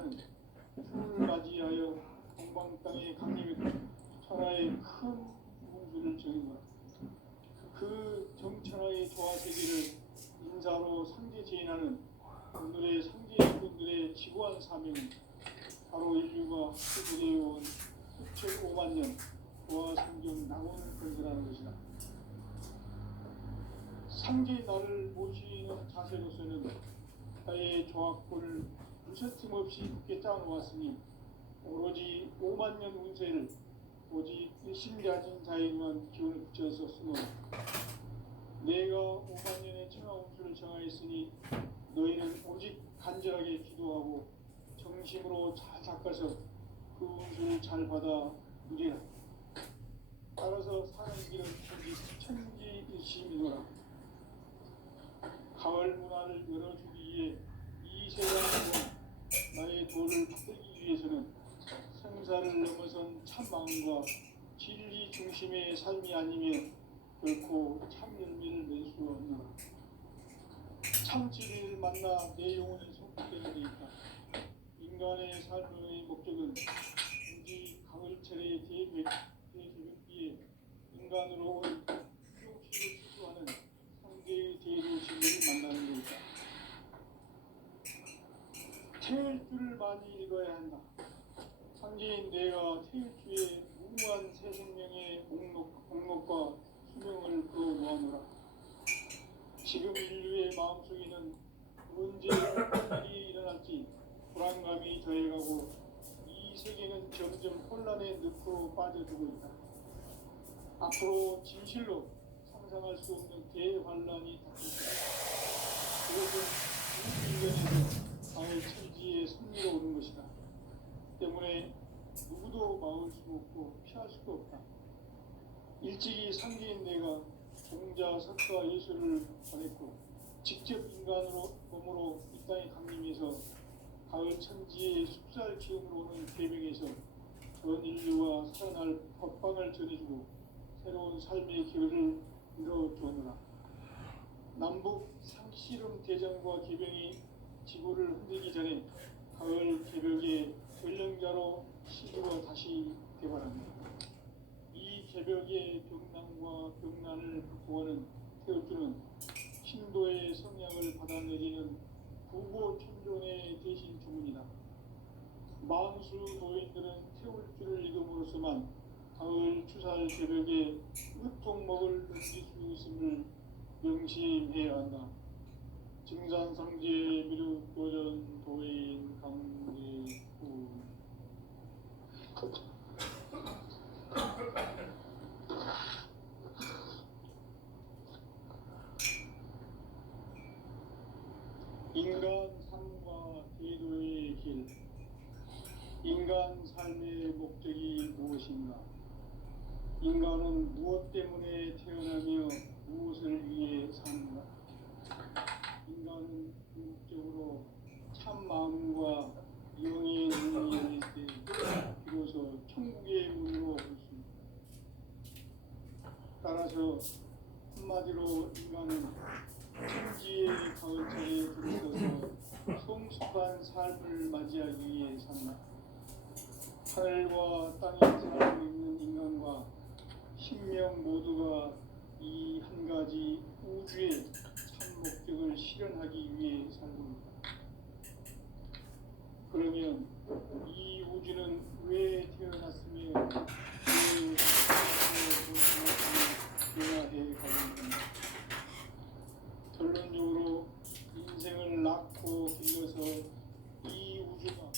하는 푸를 맞이하여 동방 땅에 강림했고 천하의 큰 우주를 정의하라. 그 정천하의 조화세계를 인사로 상제제인하는 오늘의 상제인분들의 지구한 사명은 바로 인류가 학습해온 수천 5만 년 조화 성경 낙원을 건설하는 것이다. 상제의 나를 모시는 자세로서는 나의 조합권을 무서짐 없이 굳게 짜놓았으니 오로지 5만 년 운세를 오직 일심가진 자에게만 기운을 붙여서 쓰노라. 내가 5만 년의 천하 운수를 정하였으니 너희는 오직 간절하게 기도하고 정심으로 잘 닦아서 그 운수를 잘 받아 누리라. 따라서 사는 길은 천지일심이노라. 가을 문화를 열어주기 위해 이 세상에서 나의 도를 받들기 위해서는 생사를 넘어선 참 마음과 진리 중심의 삶이 아니면 결코 참 열매를 낼 수 없노라. 참 진리를 만나 내 영혼이 성숙되게 되어 있다. 인간의 삶의 목적은 단지 가을철의 대개벽비에 인간으로 온 수용식을 추구하는 상대의 대로 진리를 만나는 것이다. 태일주를 많이 읽어야 한다. 상제인 내가 태일주의 무모한 새 생명의 목록과 수명을 끌어모아노라. 지금 인류의 마음속에는 언제 어떤 일이 일어날지 불안감이 더해가고 이 세계는 점점 혼란의 늪으로 빠져들고 있다. 앞으로 진실로 상상할 수 없는 대환란이 닥칠 것이다. 그것은 인간에서 가을 천지의 승리로 오는 것이다. 때문에 누구도 막을 수 없고 피할 수도 없다. 일찍이 상제인 내가 종자 석가 예수를 보냈고 직접 인간으로 몸으로 이 땅에 강림해서 가을 천지의 숲살 기운으로 오는 계명에서 전 인류와 살아날 법방을 전해주고 새로운 삶의 기회를 이뤄주었노라. 남북 상씨름 대전과 개병이 지구를 흔들기 전에 가을 개벽의 전령자로 시주가 다시 개발합니다. 이 개벽의 병난과 병난을 극복하는 태울주는 신도의 성향을 받아내리는 구고천존의 대신 주문이다. 만수 도인들은 태울주를 읽음으로써만 가을 추살 개벽의 으통목을 넘길 수 있음을 명심해야 한다. 증산상제 미륵도전 도인 강대구 인간 삶과 대도의 길. 인간 삶의 목적이 무엇인가? 인간은 무엇 때문에 태어나며 무엇을 위해 사는가? 인간은 궁극적으로 참 마음과 영의 눈이 열릴 때 비로소 천국의 문으로 올 수 있다. 따라서 한마디로 인간은 천지의 가을철에 들어서서 성숙한 삶을 맞이하기 위해 산다. 하늘과 땅에 살고 있는 인간과 신명 모두가 이 한 가지 우주의 참 목적을 실현하기 위해 살고 있다. 그러면 이 우주는 왜 태어났으며 왜 변화해 가고 있는가? 결론적으로 인생을 낳고 길러서 이 우주가 꿈을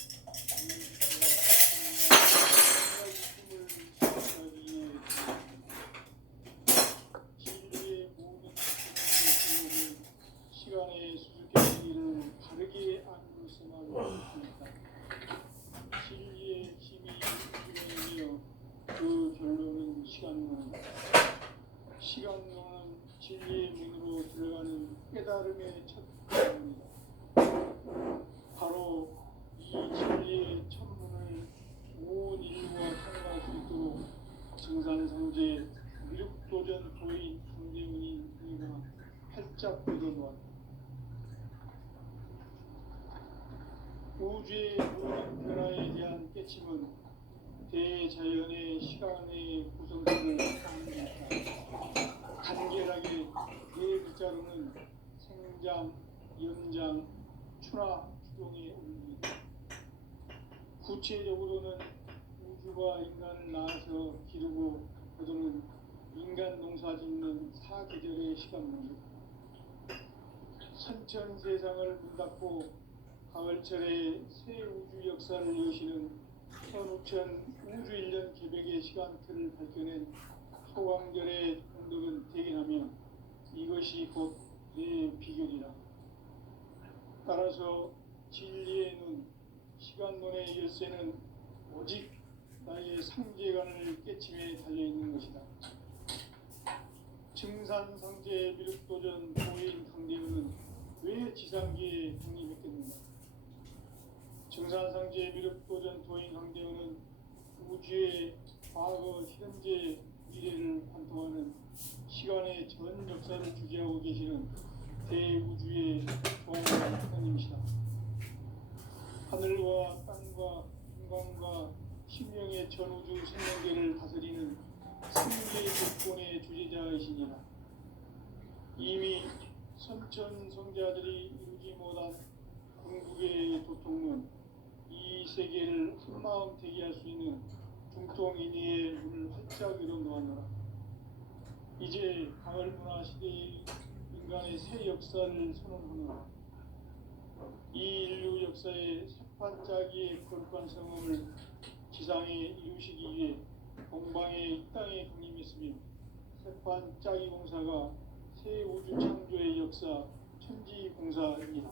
실현하기 위해 진리의 모든 것을 시간의 수수께끼를 바르게 안고서만 할 수 있다. 진리의 힘이 실현이며 그 결론은 시간론이다. 시간론은 진리의 문으로 들어가는 깨달음의 첫 문이다. 바로 이 진리의 첫 문을 온 인류가 통과할 수 있도록 증산상제 미륵도전 도인 강대훈이 그가 활짝 걷어놓았다. 우주의 모든 깨침은 대자연의 시간의 구성들을 나타냅니다. 간결하게 네 글자로는 생장, 연장, 추나 추동에 올립니다. 구체적으로는 우주가 인간을 낳아서 기르고 거두는 인간 농사 짓는 사계절의 시간입니다. 선천 세상을 문 닫고 가을철에 새 우주 역사를 여시는 선우천 우주 1년 개백의 시간틀을 밝혀낸 소광절의 공덕은 대견하며 이것이 곧 내 비결이라. 따라서 진리의 눈, 시간론의 열쇠는 오직 나의 상제관을 깨침에 달려있는 것이다. 증산상제 미륵도전 도인 강대우는 왜 지상기에 독립했겠는가? 증산상제 미륵도전 도인 강대우는 우주의 과거, 현재, 미래를 관통하는 시간의 전 역사를 주재하고 계시는 대우주의 종하나님이시다. 하늘과 땅과 인간과 신명의 전우주 생명계를 다스리는 생계 조건의 주제자이시니라. 이미 선천 성자들이 이루지 못한 궁극의 도통문, 이 세계를 한마음 대기할 수 있는 중통인의의 문을 활짝 열어놓았노라. 이제 가을 문화 시대의 인간의 새 역사를 선언하노라. 이 인류 역사의 새판짜기의 거룩한 성음을 지상에 이루시기 위해 동방의 이 땅에 강림했으며 새판짜기 공사가 새 우주 창조의 역사 천지공사입니다.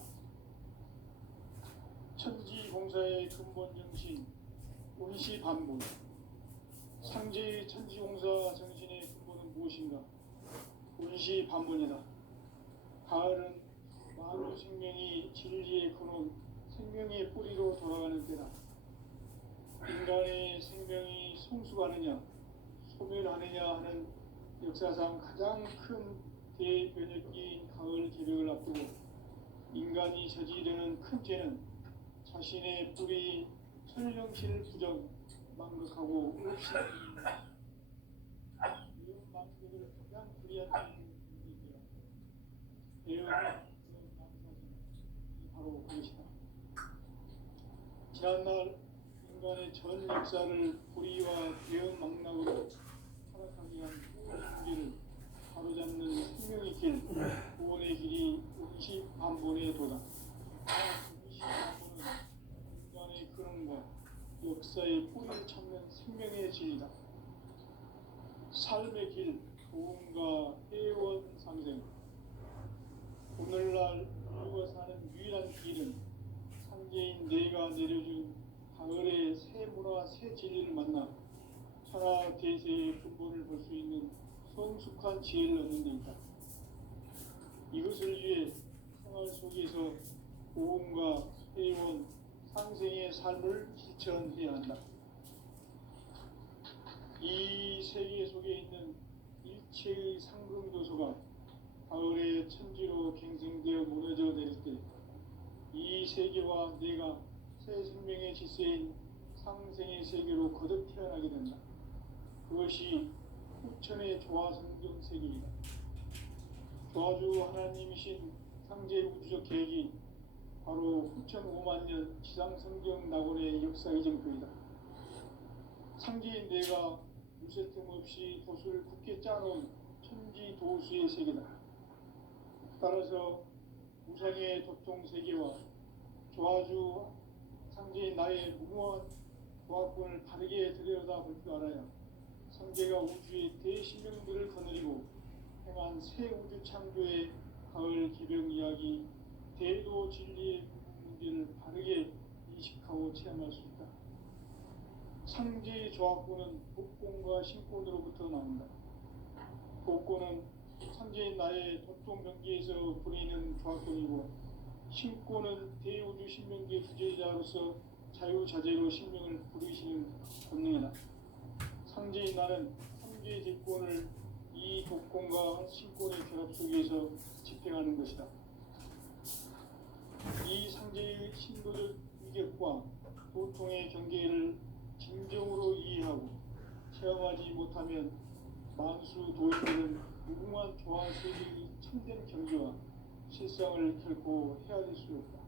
천지공사의 근본 정신 운시반본. 상제의 천지공사 정신의 근본은 무엇인가? 운시반본이다. 가을은 만우 생명이 진리의 근원, 생명의 뿌리로 돌아가는 때다. 인간의 생명이 성숙하느냐, 소멸하느냐 하는 역사상 가장 큰 대변혁기인 가을 개벽을 앞두고 인간이 저지르는 큰 죄는 자신의 뿌리 천령실 부정, 망극하고 없이 이웃 망극을 가장 불이한 대응은 바로 그것이다. 지난날 인간의 전 역사를 불의와 대응망락으로 타락하게 한 문제를 바로잡는 생명의 길, 구원의 길이 운시반본에 도다. 운시반본은 인간의 근원과 역사의 뿌리를 찾는 생명의 진리다. 삶의 길, 도움과 회원 상생. 오늘날 우리가 사는 유일한 길은 상제인 내가 내려준 가을의 새 문화, 새 진리를 만나 천하 대세의 근본을 볼 수 있는 성숙한 지혜를 얻는 데 있다. 이것을 위해 생활 속에서 도움과 회원, 상생의 삶을 실천해야 한다. 이 세계 속에 있는 일체의 상승조소가 가을의 천지로 갱생되어 무너져 내릴 때 이 세계와 내가 새 생명의 질서인 상생의 세계로 거듭 태어나게 된다. 그것이 후천의 조화성경 세계이다. 조화주 하나님이신 상제 우주적 계획이 바로 후천 5만 년 지상성경 낙원의 역사 이정표이다. 상제인 내가 무쇠 틈 없이 돛을 굳게 짜놓은 천지 도수의 세계다. 따라서 우상의 도통 세계와 조화주 상제인 나의 무모한 조합권을 바르게 들여다볼 줄 알아야 상제가 우주의 대신명들을 거느리고 행한 새 우주 창조의 가을 기병 이야기, 대도 진리의 문제를 바르게 인식하고 체험할 수 있다. 상제의 조합권은 복권과 신권으로부터 나온다. 복권은 상제인 나의 도통 경계에서 부리는 조합권이고, 신권은 대우주 신명계 주제자로서 자유자재로 신명을 부르시는 권능이다. 상제인 나는 상제의 제권을 이 독권과 신권의 결합 속에서 집행하는 것이다. 이 상제의 신도적 위격과 고통의 경계를 진정으로 이해하고 체험하지 못하면 만수 도인들은 무궁한 조화 세계의 참된 경지와 실상을 결코 헤아릴 수 없다.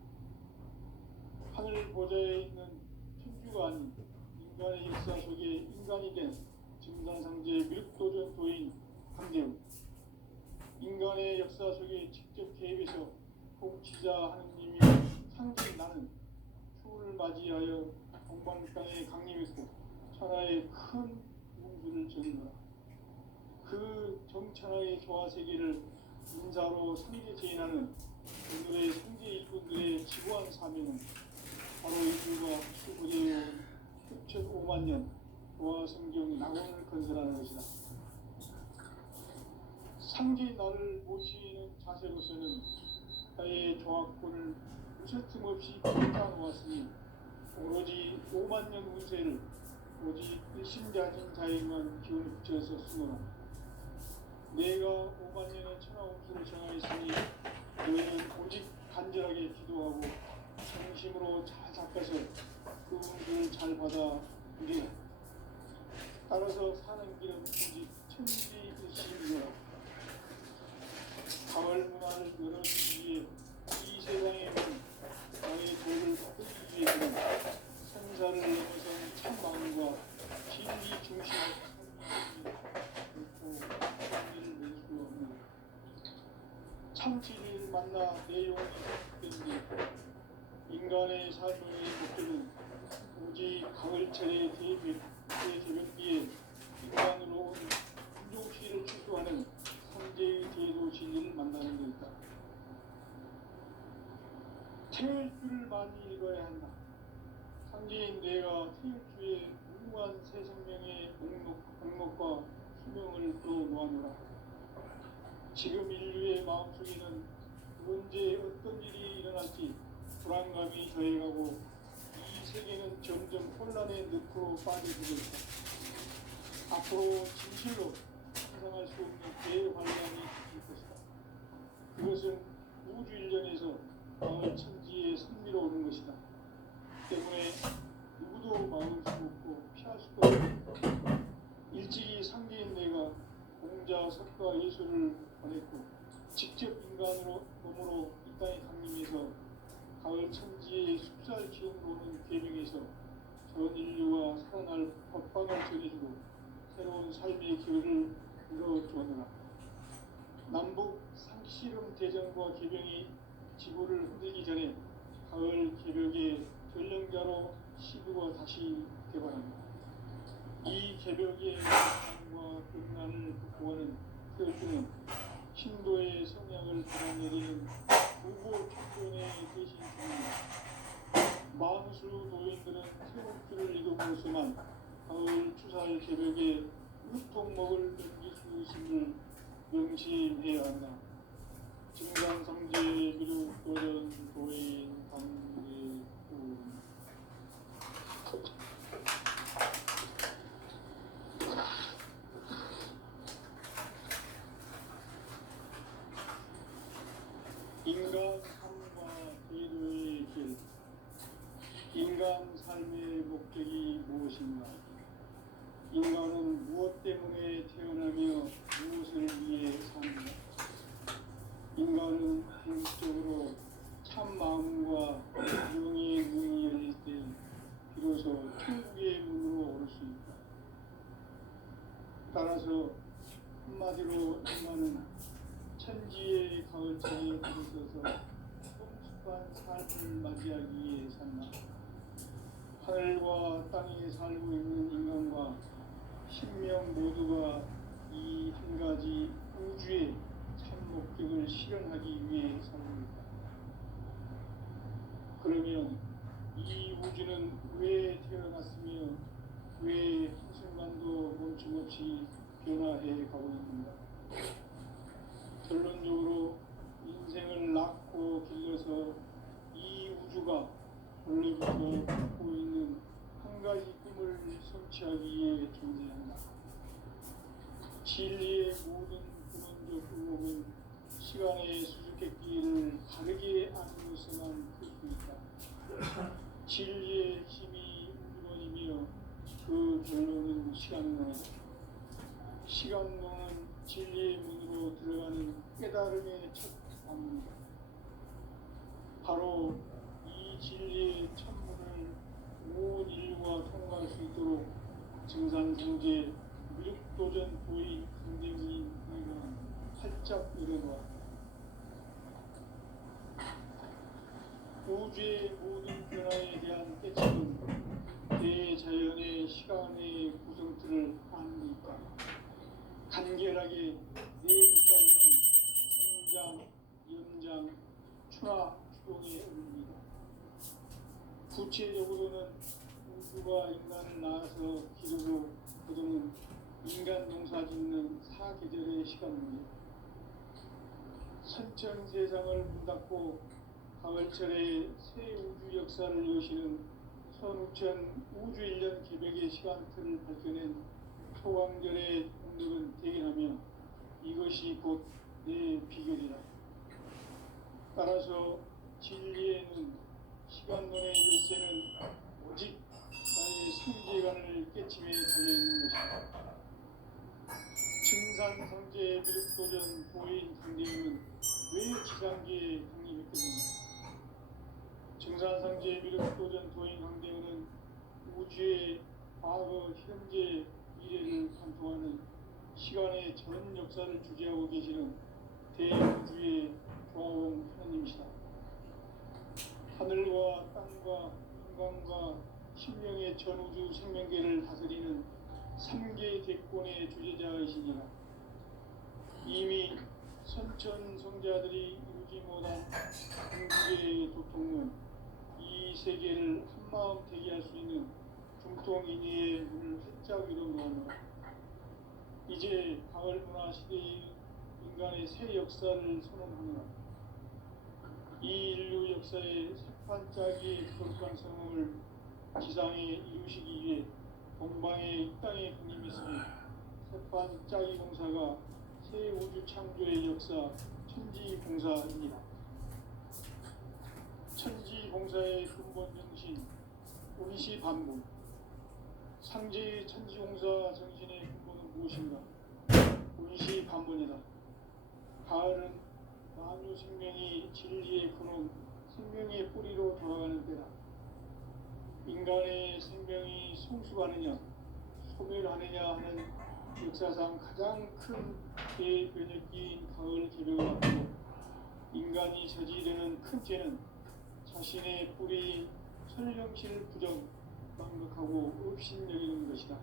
하늘 보좌에 있는 천주가 아닌 인간의 역사 속에 인간이 된 증산상제 밀도전 도인 강재훈, 인간의 역사 속에 직접 개입해서 통치자 하느님이 상징 나는 추후를 맞이하여 동방 땅에 강림했고 천하의 큰 문수를 전하라. 그 정천하의 조화 세계를 인사로 상제 제인하는 오늘의 상제 일꾼들의 지구한 사명은 바로 인류가 수고되어온 6,5만 년 조화 성경 낙원을 건설하는 것이다. 상제 나를 모시는 자세로서는 나의 조화권을 무쇠틈 없이 펼쳐 놓았으니 오로지 5만 년 운세를 오직 일심자진 자에만 기운을 붙여서 쓰노라. 내가 5만 년의 천하 운수를 정하였으니 너희는 오직 간절하게 기도하고 정심으로 잘 잡혀서 그 운수를 잘 받아 누리라. 따라서 사는 길은 오직 천지일심이라. 가을 문화를 열어주기 위해 이 세상에 온 나의 도를 받기 위해서는 생사를 넘어선 참마음과 진리 중심의 삶이 결코 낼 수 없는 참치를 만나 내 영혼이 회복된뒤 인간의 삶의 목표는 오직 가을철의 대개벽기에 인간으로 온 인종시를 추구하는 상제의 제도 진리를 만나는 것이다. 태일 줄을 많이 읽어야 한다. 상제인 내가 태일 주에 무궁한 새 생명의 목록과 수명을 또 놓아노라. 지금 인류의 마음속에는 언제 어떤 일이 일어날지 불안감이 더해가고 이 세계는 점점 혼란의 늪으로 빠져들고 있다. 앞으로 진실로 상상할 수 없는 대환란이 있을 것이다. 그것은 우주 일련에서 마을 천지의 선미로 오는 것이다. 때문에 누구도 막을 수 없고 피할 수도 없고 일찍이 상계인 내가 공자, 석가, 예수를 보냈고 직접 인간으로 몸으로 이 땅에 강림해서 가을 천지의 숲살 기운으로 오는 계명에서 전 인류가 살아날 법방을 전해주고 새로운 삶의 기회를 이뤄주었노라. 남북 상씨름 대전과 개병이 지구를 흔들기 전에 가을 개벽의 전령자로 시부가 다시 개발합니다. 이 개벽의 강과 극난을 극복하는 태어주는 신도의 성향을 받아내리는 무고 촉전의 대신 중입니다. 만수 도인들은 태국주를 이름으로서만 가을 추살 개벽에 유통먹을 넘길 수 있음을 명심해야 한다. 증강성제 미륵도전 도인 강제훈. 인간 삶과 제도의 길. 인간 삶의 목적이 무엇인가? 인간은 무엇 때문에 태어나며 무엇을 위해 사는가? 인간은 궁극적으로 참 마음과 영의 문이 열릴 때 비로소 천국의 문으로 오를 수 있다. 따라서 한마디로 인간은 천지의 가을철에 들어서서 성숙한 삶을 맞이하기 위해 산다. 하늘과 땅에 살고 있는 인간과 신명 모두가 이 한 가지 우주의 참 목적을 실현하기 위해 살고 있다. 그러면 이 우주는 왜 태어났으며 왜 한순간도 멈춤없이 변화해 가고 있는가? 결론적으로 인생을 낳고 길러서 이 우주가 원래부터 갖고 있는 한 가지 꿈을 성취하기 위해 존재한다. 진리의 모든 근원적 의목은 시간의 수수께끼를 바르게 알므로서만 풀 수 있다. 진리의 힘이 우주론이며 그 결론은 시간론이다. 시간론은 진리의 문으로 들어가는 깨달음의 첫 방문이다. 바로 이 진리의 천문을 온 인류가 통과할 수 있도록 증산성제 미륵도전 보인 강대문인 너희가 활짝 열어놓았다. 우주의 모든 변화에 대한 깨침은 대자연의 시간의 구성틀을 아니까 간결하게 네 글자로는 성장, 연장, 추나, 추동에 의미다. 구체적으로는 우주가 인간을 낳아서 기르고 거두는 인간 농사 짓는 사계절의 시간입니다. 선천 세상을 문 닫고 가을철에 새 우주 역사를 여시는 선우천 우주 1년 개백의 시간틀을 밝혀낸 소강절의 동력은 대견하며 이것이 곧 내 비결이다. 따라서 진리에는 시간론의 열쇠는 오직 나의 성재관을 깨침에 달려있는 것이다. 증산성제 미륵도전 보인 강대문은 왜 지상계에 강림했겠는가? 증산성제 미륵도전 도인 강대문은 우주의 과거, 현재, 미래를 관통하는 시간의 전 역사를 주재하고 계시는 대우주의 조화원 하나님이시다. 하늘과 땅과 인간과 신명의 전우주 생명계를 다스리는 3개 대권의 주재자이시니라. 이미 선천성자들이 이루지 못한 궁극의 도통은 이 세계를 한마음 되게 할 수 있는 중통인의의 문을 활짝 열어놓았노라. 이제 가을 문화 시대의 인간의 새 역사를 선언하노라. 이 인류 역사의 새판짜기의 거룩한 성공을 지상에 이루시기 위해 동방의 이 땅에 강림했으니 새판짜기 공사가 새 우주 창조의 역사 천지공사입니다. 천지공사의 근본 정신 운시반문. 상제의 천지공사 정신의 근본은 무엇인가? 운시반문이다. 가을은 만유 생명이 진리의 근원, 생명의 뿌리로 돌아가는 때다. 인간의 생명이 성숙하느냐, 소멸하느냐 하는 역사상 가장 큰 대변혁기인 가을 개벽을 앞두고 인간이 저지르는 큰 죄는 자신의 뿌리인 천령실 부정, 망덕하고 업신여기는 것이다.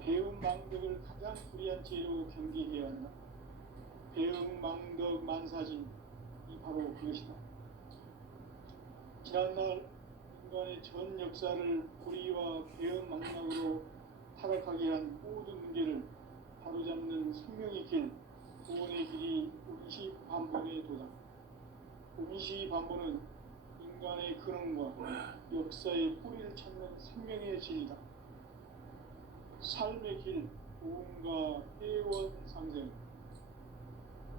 배움 망덕을 가장 불의한 죄로 경계해야 한다. 배움 망덕 만사진이 바로 그것이다. 지난날 인간의 전 역사를 불의와 배움 망락으로 타락하게 한 모든 문제를 바로잡는 생명의 길, 구원의 길이 운시반본의 도다. 운시반본은 인간의 근원과 역사의 뿌리를 찾는 생명의 진리다. 삶의 길, 구원과 회원 상생.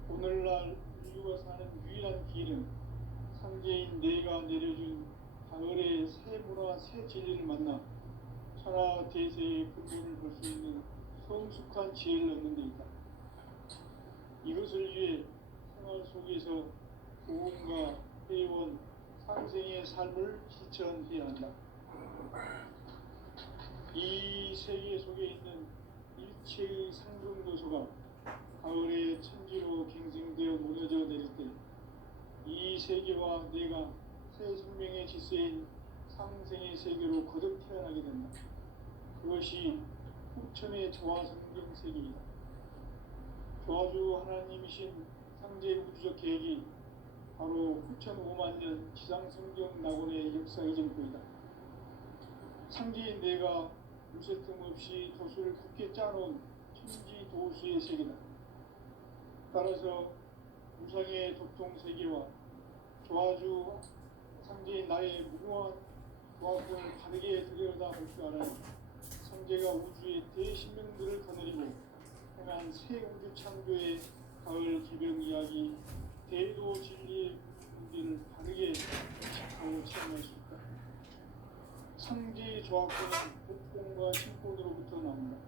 오늘날 인류가 사는 유일한 길은 상제인 내가 내려준 가을의 새 문화, 새 진리를 만나 천하 대세의 근본을 볼 수 있는 성숙한 지혜를 얻는 데 있다. 이것을 위해 생활 속에서 구원과 회원, 상생의 삶을 실천해야 한다. 이 세계 속에 있는 일체의 상중 요소가 가을의 천지로 갱생되어 무너져 내릴 때 이 세계와 내가 새 생명의 질서인 상생의 세계로 거듭 태어나게 된다. 그것이 후천의 조화 성경 세계이다. 조화주 하나님이신 상제 우주적 계획이 바로 후천 5만 년 지상 성경 낙원의 역사 이전부이다. 상제인 내가 무쇠 틈 없이 도수를 굳게 짜놓은 천지 도수의 세계다. 따라서 무상의 도통 세계와 조화주 상제인 나의 무궁한 조화권을 바르게 들여다볼 줄 알아야 성제가 우주의 대신명들을 거느리고 행한 새 우주 창조의 가을 기병 이야기 대도 진리의 문제를 바르게 하고 체험할 수 있다. 상제 조합권은 복권과 신권으로부터 나온다.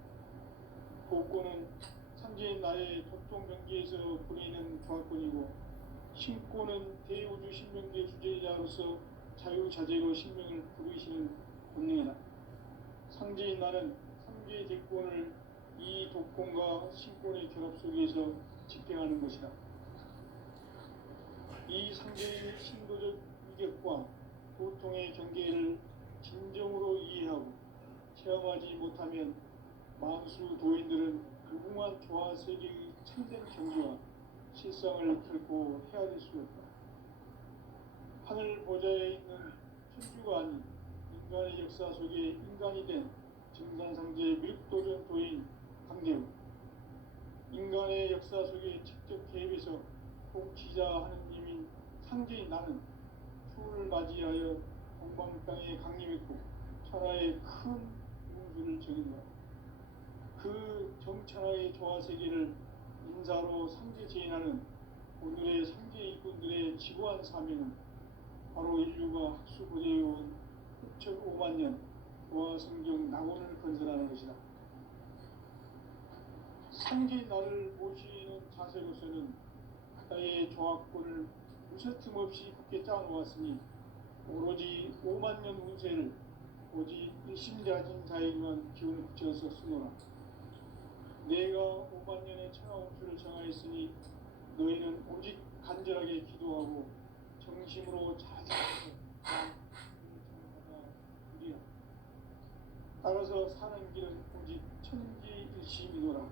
복권은 상제인 나의 토종 경계에서 보내는 조합권이고, 신권은 대우주 신명계 주제자로서 자유자재로 신명을 부르시는 본능이다. 상제인 나는 상제 대권을 이 독권과 신권의 결합 속에서 집행하는 것이다. 이 상제의 신도적 위격과 고통의 경계를 진정으로 이해하고 체험하지 못하면 만수 도인들은 무궁한 조화 세계의 참된 경지와 실상을 결코 헤아릴 수 없다. 하늘 보좌에 있는 천주가 아닌 인간의 역사 속에 인간이 된 증산상제의 밀도전 도인 강대우, 인간의 역사 속에 직접 개입해서 통치자 하느님인 상제인 나는 추운을 맞이하여 동방 땅에 강림했고 천하의 큰 문수를 정인다. 그 정천하의 조화 세계를 인사로 상제 제인하는 오늘의 상제 일꾼들의 지고한 사명은 바로 인류가 학수고대해온 6,500만 년 도화 성경 낙원을 건설하는 것이다. 상제 나를 모시는 자세로서는 나의 조합권을 무서틈 없이 굳게 짜놓았으니 오로지 5만 년 운세를 오직 일심자진 자에게만 기운을 붙여서 쓰노라. 내가 5만 년의 천하운수를 정하였으니 너희는 오직 간절하게 기도하고 정심으로 자세하게 정하라. 따라서 사는 길은 오직 천지일심이노라.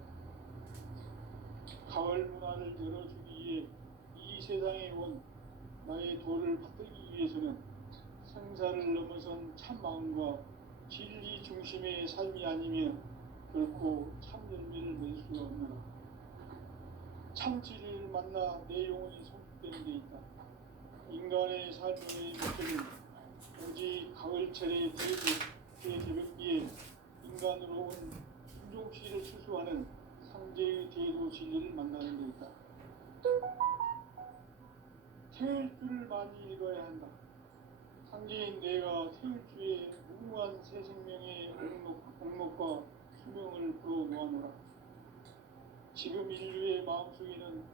가을 문화를 열어주기 위해 이 세상에 온 나의 도를 받들기 위해서는 생사를 넘어선 참 마음과 진리 중심의 삶이 아니면 결코 참 열매를 낼 수 없느라. 참 진리를 만나 내 영혼이 성숙되는 데 있다. 인간의 삶의 목적은 오직 가을철의 대개벽기에 인간으로 온 순종씨를 수수하는 상제의 대도 진리를 만나는 데 있다. 태일주를 많이 읽어야 한다. 상제인 내가 태일주의 무궁한 새 생명의 옥록과 수명을 불어놓아노라. 지금 인류의 마음속에는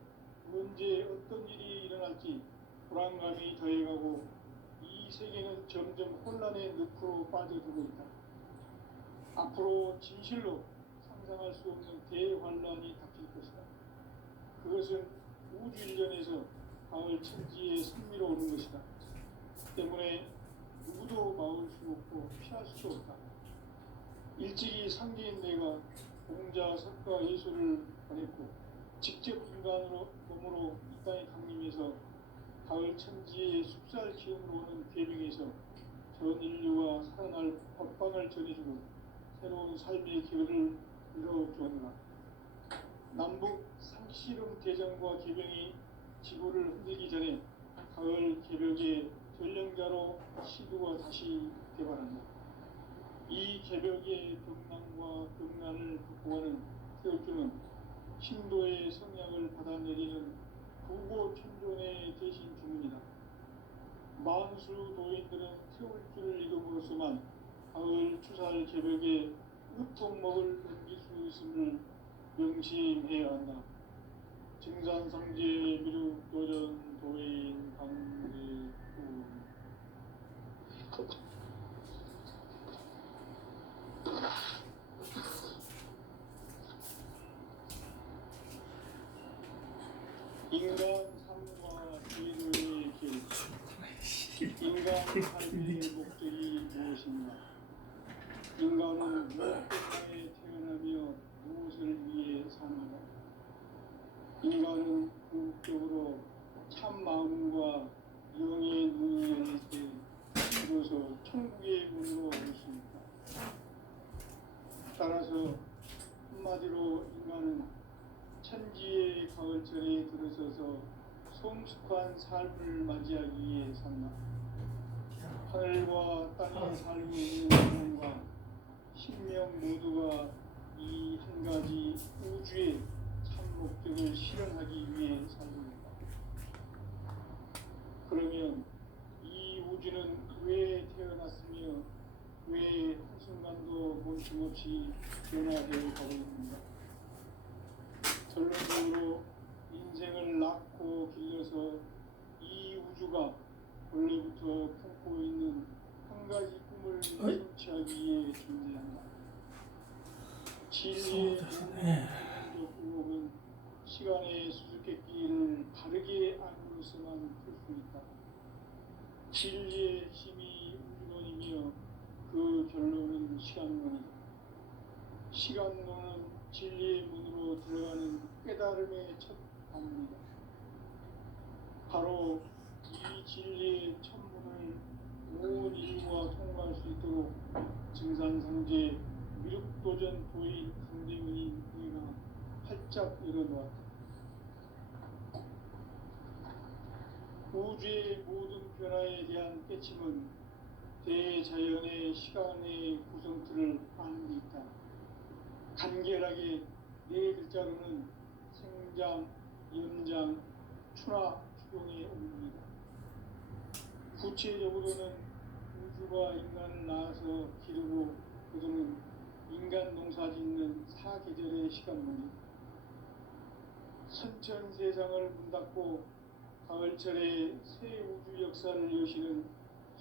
언제 어떤 일이 일어날지 불안감이 더해가고 이 세계는 점점 혼란의 늪으로 빠져들고 있다. 앞으로 진실로 상상할 수 없는 대환란이 닥칠 것이다. 그것은 우주 일련에서 가을 천지에 승리로오는 것이다. 때문에 누구도 막을 수 없고 피할 수도 없다. 일찍이 상제인 내가 공자, 석가, 예수를 보냈고 직접 인간으로 몸으로 이 땅에 강림해서 가을 천지의 숲살 기운으로 오는 계명에서 전 인류가 살아날 법방을 전해주고 새로운 삶의 기회를 이뤄주었노라. 남북 상씨름 대전과 계병이 지구를 흔들기 전에 가을 개벽의 전령자로 시도가 다시 개발한다. 이 개벽의 병난과 병난을 극복하는 태울주는 신도의 성향을 받아내리는 부고천존의 대신 주문이다. 만수 도인들은 태울주를 읽음으로써만 가을 추살 개벽에 으통먹을 넘길 수 있음을 명심해야 한다. 증산상제 미륵도전 도인 강대구. 인간 삶과 제도의 길. 인간 삶의 목적이 무엇인가? 인간은 무엇에 태어나며 무엇을 위해 사는가? 인간은 궁극적으로 참 마음과 영의 눈이 열릴 때 비로소 천국의 문으로 올 수 있다. 따라서 한마디로 인간은 천지의 가을철에 들어서서 성숙한 삶을 맞이하기 위해 산다. 하늘과 땅에 살고 있는 영혼과 신명 모두가 이 한 가지 우주의 참 목적을 실현하기 위해 살고 있다. 그러면 이 우주는 왜 태어났으며 거침없이 변화되어 가고 있습니다. 결론적으로 인생을 낳고 길러서 이 우주가 원래부터 품고 있는 한 가지 꿈을 성취하기 위해 존재한다. 진리의 모든 의혹은 시간의 수수께끼를 바르게 알고서만 풀 수 있다. 진리의 힘이 우주론이며 그 결론은 시간론이다. 시간론은 진리의 문으로 들어가는 깨달음의 첫 방문이다. 바로 이 진리의 천문을 온 인류가 통과할 수 있도록 증산상제 미륵도전 도인 강대문이 우리가 활짝 열어놓았다. 우주의 모든 변화에 대한 깨침은 대자연의 시간의 구성틀을 아는 데 있다. 간결하게 네 글자로는 생장, 연장, 추나 추동의 의미입니다. 구체적으로는 우주가 인간을 낳아서 기르고 그들은 인간 농사 짓는 사계절의 시간문이 선천 세상을 문 닫고 가을철에 새 우주 역사를 여시는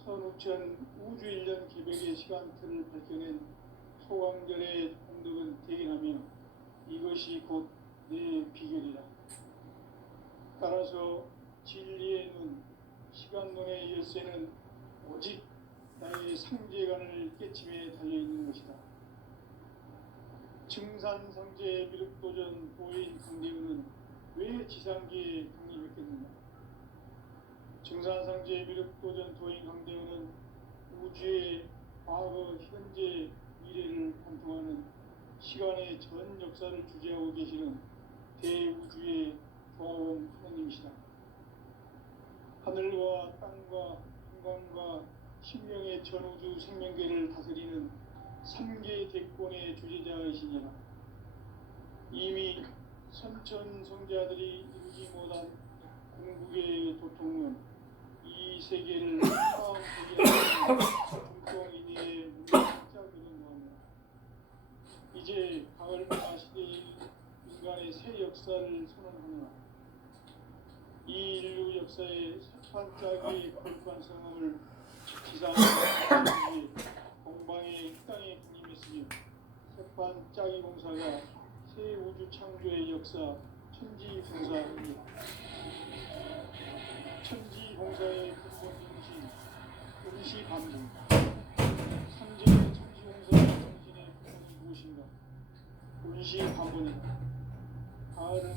선우천 우주 1년 개백의 시간틀을 밝혀낸 소강절의 공덕은 대견하며 이것이 곧 내 비결이다. 따라서 진리의 눈, 시간론의 열쇠는 오직 나의 상제관을 깨침에 달려있는 것이다. 증산상제 미륵도전 도인 강대문은 왜 지상계에 강림했겠는가? 증산상제 미륵도전 도인 강대문은 우주의 과거, 현재, 미래를 관통하는 시간의 전 역사를 주재하고 계시는 대우주의 조화원 하나님이시다. 하늘과 땅과 인간과 신명의 전우주 생명계를 다스리는 3계 대권의 주재자이시니라. 이미 선천 성자들이 이루지 못한 궁극의 도통은 이 세계를 마음속에 중동인의 문을 짝이는 이제 가을문화 시대의 인간의 새 역사를 선언하노라. 이 인류 역사의 새판짜기의 거룩한 성함을 지상에 공방의 땅에 군림했으며 새판짜기 공사가 새 우주 창조의 역사 천지공사입니다. 천지공사의 근본 정신 음시반분. 삼재의 천지공사의 정신의 근본이 무엇인가? 음시반분이다. 가을은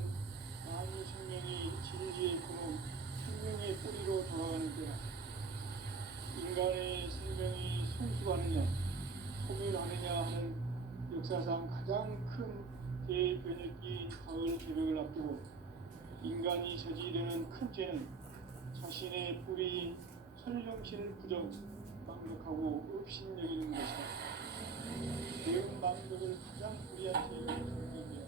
만유 생명이 진리의 근원, 생명의 뿌리로 돌아가는 때다. 인간의 생명이 성숙하느냐, 소멸하느냐 하는 역사상 가장 큰 대변혁기인 가을 개벽을 앞두고 인간이 저지르는 큰 죄는 자신의 뿌리인 설령신을 부정, 망덕하고 업신여기는 것이다. 배운 망덕을 가장 불의한 죄로 정의되어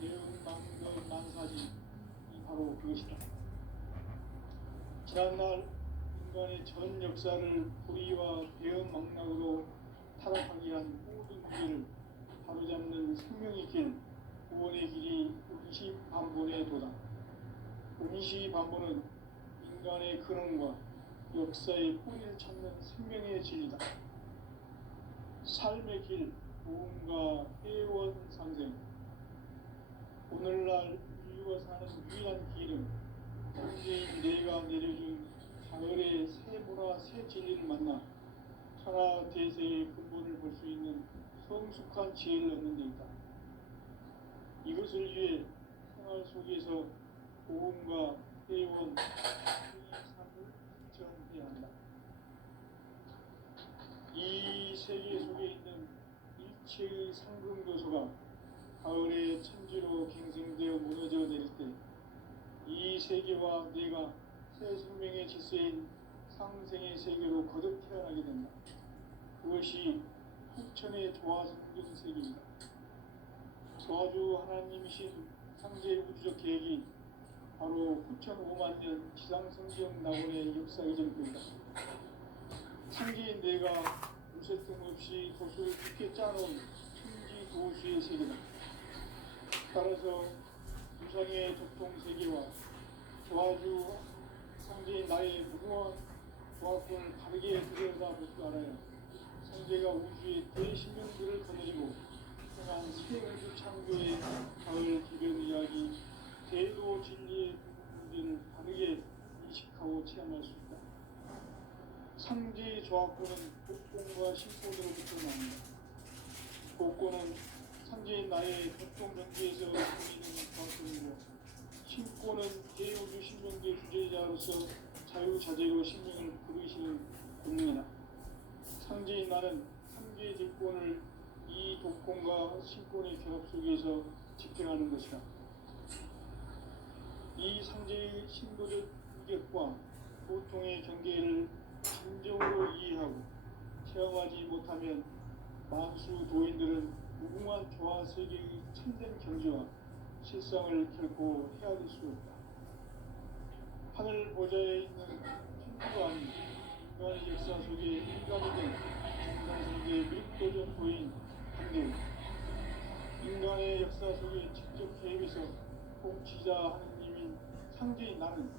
배운 망덕 만사지 바로 그것이다. 지난날 인간의 전 역사를 불의와 배은 망락으로 타락하게 한 모든 길을 바로잡는 생명의 길, 구원의 길이 음시반본의 도다. 음시반본은 인간의 근원과 역사의 뿌리를 찾는 생명의 진리다. 삶의 길, 도움과 회원 상생. 오늘날 인류가 사는 유일한 길은 현재인 내가 내려준 가을의 새 문화, 새 진리를 만나 천하 대세의 근본을 볼 수 있는 성숙한 지혜를 얻는 데 있다. 이것을 위해 생활 속에서 도움과 회원, 이 삶을 실천해야 한다. 이 세계 속에 있는 일체의 상금교소가 가을의 천지로 갱생되어 무너져 내릴 때 이 세계와 내가 새 생명의 질서인 상생의 세계로 거듭 태어나게 된다. 그것이 후천의 조화성경 세계이다. 조화주 하나님이신 상제 우주적 계획이 바로 후천 5만 년 지상성경 낙원의 역사 이전입니다. 상제인 내가 무쇠틈 없이 돛을 깊게 짜놓은 천지 도수의 세계다. 따라서 유상의 도통 세계와 조화주 상제인 나의 무궁한 조합권을 바르게 들여다볼 줄 알아야 상제가 우주의 대신명들을 거느리고 행한 세우주 창조의 가을 기변 이야기 제도 진리의 문제를 바르게 인식하고 체험할 수 있다. 상제의 조합권은 복권과 신권으로부터 나옵니다. 복권은 상제인 나의 복권 경지에서 보이는 조합권이고 신권은 대우주 신명계 주제자로서 자유자재로 신명을 부르시는 본능이다. 상제인 나는 상제의 직권을 이 독권과 신권의 결합 속에서 집행하는 것이다. 이 상제의 신도적 위격과 고통의 경계를 진정으로 이해하고 체험하지 못하면 만수 도인들은 무궁한 조화 세계의 참된 경지와 실상을 결코 헤아릴 수 없다. 하늘 보좌에 있는 천주가 아닌 인간의 역사 속에 인간이 된 정상세계의 밀도적 도인 한대 인간의 역사 속에 직접 개입해서 공치자 하느님인 상제인 나는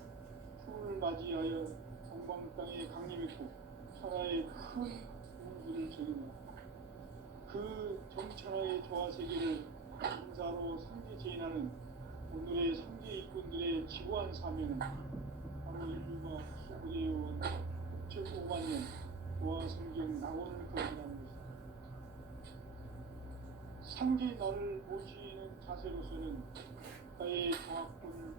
추를 맞이하여 동방 땅에 강림했고 천하의 큰 우주를 적용한다. 그 정천하의 조화 세계를 인사로 상제 제인하는 오늘의 상제 일꾼들의 지구한 사명은 바로 인류가 수고해온 6,500만 년 조화 성경 낙원을 거듭하는 것이다. 상제 나를 모시는 자세로서는 나의 조합권을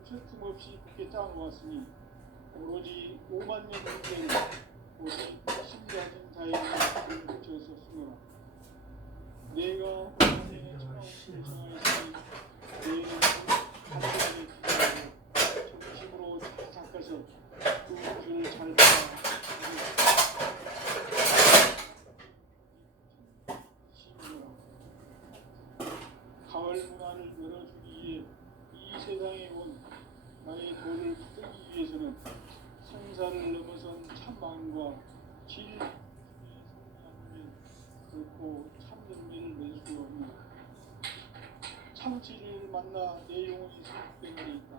무쇠틈 없이 굳게 짜놓았으니 오로지 5만 년 문제를 오직 신자진 자에게 붙여서 쓰노라. 내가 5만 년의 천하의 대성하였으니 내일은 하늘의 기도로 정심으로 닦아서 그 우주를 잘 받아 가을 문화를 열어주기 위해 이 세상에 온 나의 도를 붙들기 위해서는 생사를 넘어선 참 마음과 진리의 성리하면 결코 참 열매를 낼 수 없는 참 진리를 만나 내 영혼이 승복되는 데 있다.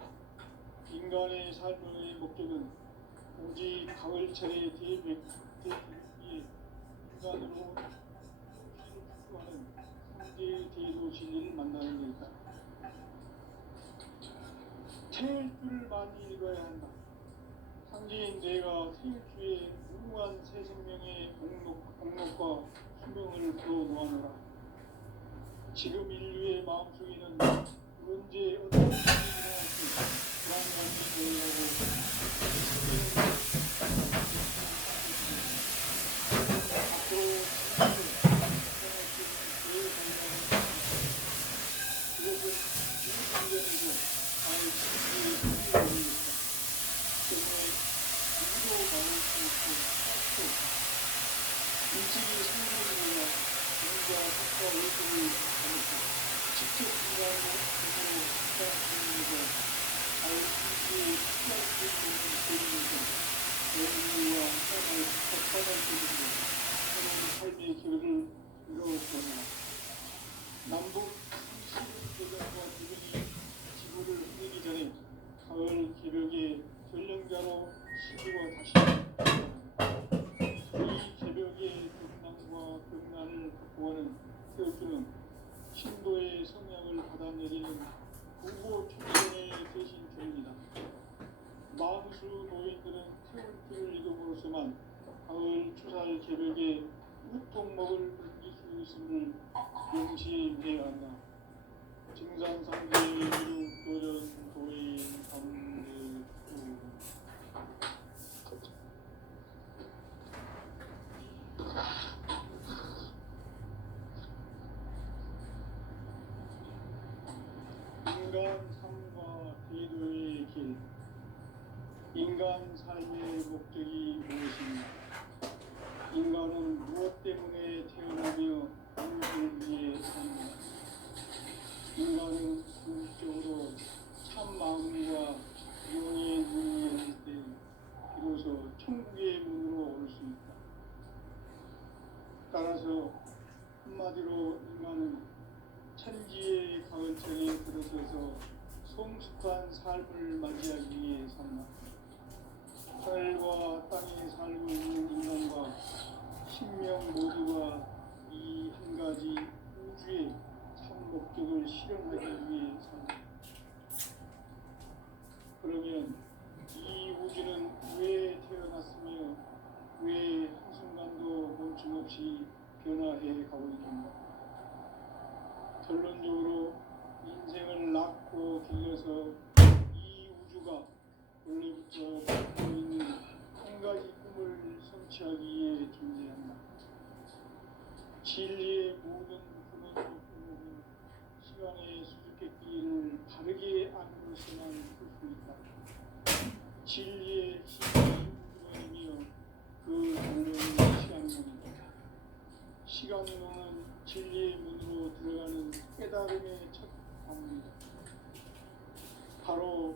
인간의 삶의 목적은 오직 가을철의 대백기에 인간으로 진리를 축구하는 상제의 대도 진리를 만나는 데 있다. 태일주를 많이 읽어야 한다. 상제인 내가 태일주의 무궁한 새 생명의 목록과 수명을 풀어놓아노라. 지금 인류의 마음속에는 언제 어떤 일이 일어날지 불안감이 더해하고 앞으로 인생을 살아갈 수 있는 제일 관련한 그것은 인생전이고 나의 진리의 승리를 위해서 때문에 누구도 막을 수 없고 할 수 없다. 일찍이 승리를 위해 공과 학과 의식을 가르쳐 직접 인간으로 인간으로 나의 진리의 피할 수 있는 되면서 내 인류와 사람을 접촉하는 것으로 새로운 삶의 길을 이루어보라. 남북 31대전과 대전이 지구를 흔들기 전에 가을 개벽의 전령자로 시기와 다시 이 개벽의 경난과 경난을 극복하는 태울주는 신도의 성향을 받아내리는 부고 총선의 대신 주입니다. 만수 노인들은 태울주를 읽음으로써만 가을 추살 개벽의 우통먹을 느낄 수 있음을 명시해야 한다. 증산상계 유도전 도인 감대구 인간 삶과 대도의 길. 인간 삶의 목적이 무엇입니까? 인간은 무엇 때문에 태어나며 무엇을 위해 사는가? 인간은 궁극적으로 참 마음과 영의 눈이 열릴 때 비로소 천국의 문으로 올 수 있다. 이 개벽의 도망과 경난을 극복하는 태울주는 신도의 성향을 받아내리는 부고 총선의 대신 교훈이다. 남북 31대 전과 대전이 지구를 흔들기 전에 가을 개벽의 전령자로 시기와 다시 이 개벽의 경난과 경난을 극복하는 태울주는 신도의 성향을 받아내리는 부고 총선의 대신 교훈이다. 삶을 맞이하기 위해 산다. 하늘과 땅에 살고 있는 인간과 신명 모두가 이 한 가지 우주의 참 목적을 실현하기 위해 산다. 그러면 이 우주는 왜 태어났으며 왜 한순간도 멈춤없이 변화해 가고 있는가? 결론적으로 인생을 낳고 길러서 이 우주가 원래부터 갖고 있는 한 가지 꿈을 성취하기 위해 존재한다. 진리의 모든 근원으로 보면 시간의 수수께끼를 바르게 안으로서만 풀 수 있다. 진리의 힘이 우주론이며 그 결론은 시간론이다. 시간론은 진리의 문으로 들어가는 깨달음의 첫 방문이다. 바로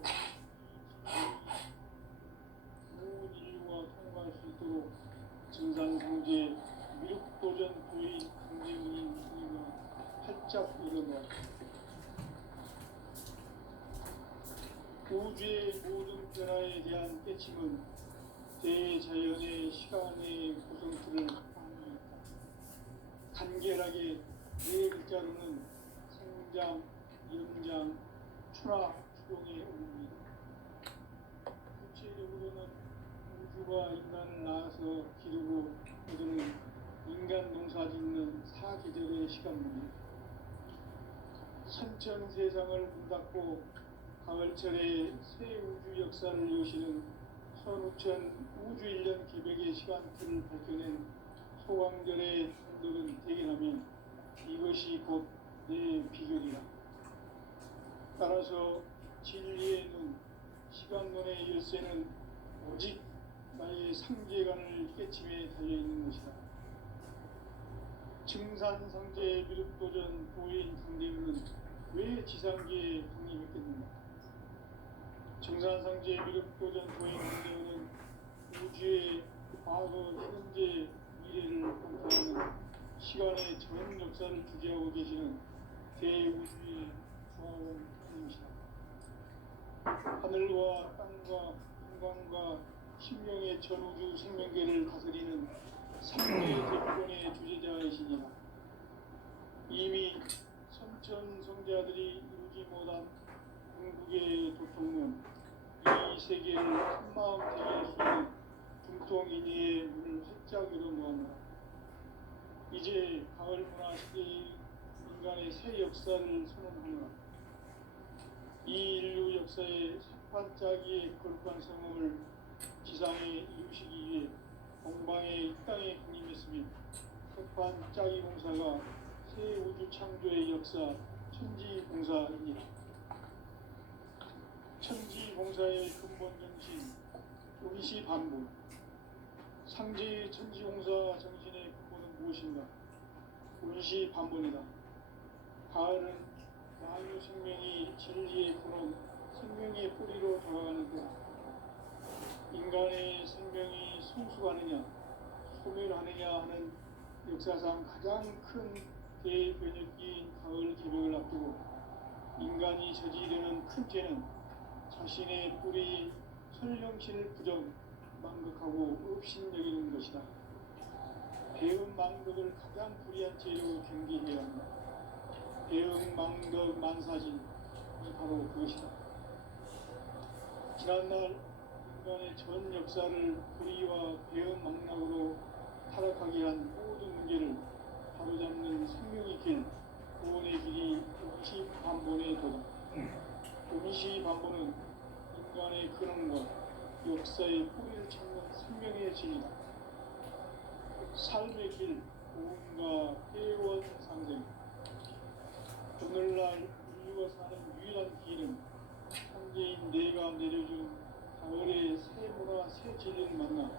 모든 인류가 통과할 수 있도록 증산상제 미륵도전 부인 강제문인 우리가 활짝 일어났다. 우주의 모든 변화에 대한 깨침은 대자연의 시간의 구성틀을 확보합니다. 간결하게 네 글자로는 성장, 연장, 추락, 추동의 의미입니다. 구체적으로는 우주가 인간을 낳아서 기르고 거두는 인간 농사 짓는 사계절의 시간입니다. 선천 세상을 문 닫고 가을철에 새 우주 역사를 여시는 선우천 우주 1년 기백의 시간틀을 밝혀낸 소강절의 흔들은 대견하면 이것이 곧 내 비결이라. 따라서 진리의 눈, 시간론의 열쇠는 오직 나의 상제관을 깨침에 달려있는 것이다. 증산상제 미륵도전 도인 강대문은 왜 지상계에 독립했겠는가? 증산상제 미륵도전 도인 강대문은 우주의 과거, 현재, 미래를 관통하는 시간의 전 역사를 주재하고 계시는 대우주의 중화원님이시다. 하늘과 땅과 인간과 신명의 전우주 생명계를 다스리는 3대 대표론의 주제자이시니라. 이미 선천 성자들이 이루지 못한 궁극의 도통론, 이 세계를 한마음 대할 수 있는 중통인의의 문을 활짝 열어놓았다. 이제 가을 문화 시대의 인간의 새 역사를 선언하노라. 이 인류 역사의 반짝이의 거룩한 성음을 지상에 이루시기 위해 동방의 이 땅에 군림했으며 석반짜기 공사가 새 우주 창조의 역사 천지공사입니다. 천지공사의 근본 정신 운시반복. 상제의 천지공사 정신의 근본은 무엇인가? 운시반복이다. 가을은 만유 생명이 진리의 근원, 생명의 뿌리로 돌아가는 때 인간의 생명이 성숙하느냐, 소멸하느냐 하는 역사상 가장 큰 대변혁기인 가을 개벽을 앞두고 인간이 저지르는 큰 죄는 자신의 뿌리인 설령신을 부정, 망극하고 업신여기는 것이다. 배은 망덕을 가장 불의한 죄로 경계해야 한다. 배은 망덕 만사진이 바로 그것이다. 지난날 인간의 전 역사를 불의와 배은 망락으로 타락하게 한 모든 문제를 바로잡는 생명의 길, 구원의 길이 운시반본의 도다. 운시반본은 인간의 근원과 역사의 뿌리를 찾는 생명의 진이다. 삶의 길, 구원과 회원 상생. 오늘날 인류가 사는 유일한 길은 황제인 내가 내려준 가을의 새 문화, 새 진리를 만나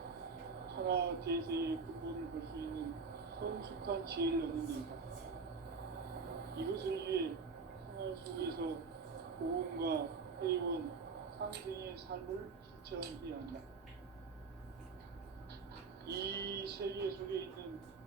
천하 대세의 근본을 볼 수 있는 성숙한 지혜를 얻는 일이다. 이것을 위해 생활 속에서 고음과 회원, 상생의 삶을 실천해야 한다. 이 세계 속에 있는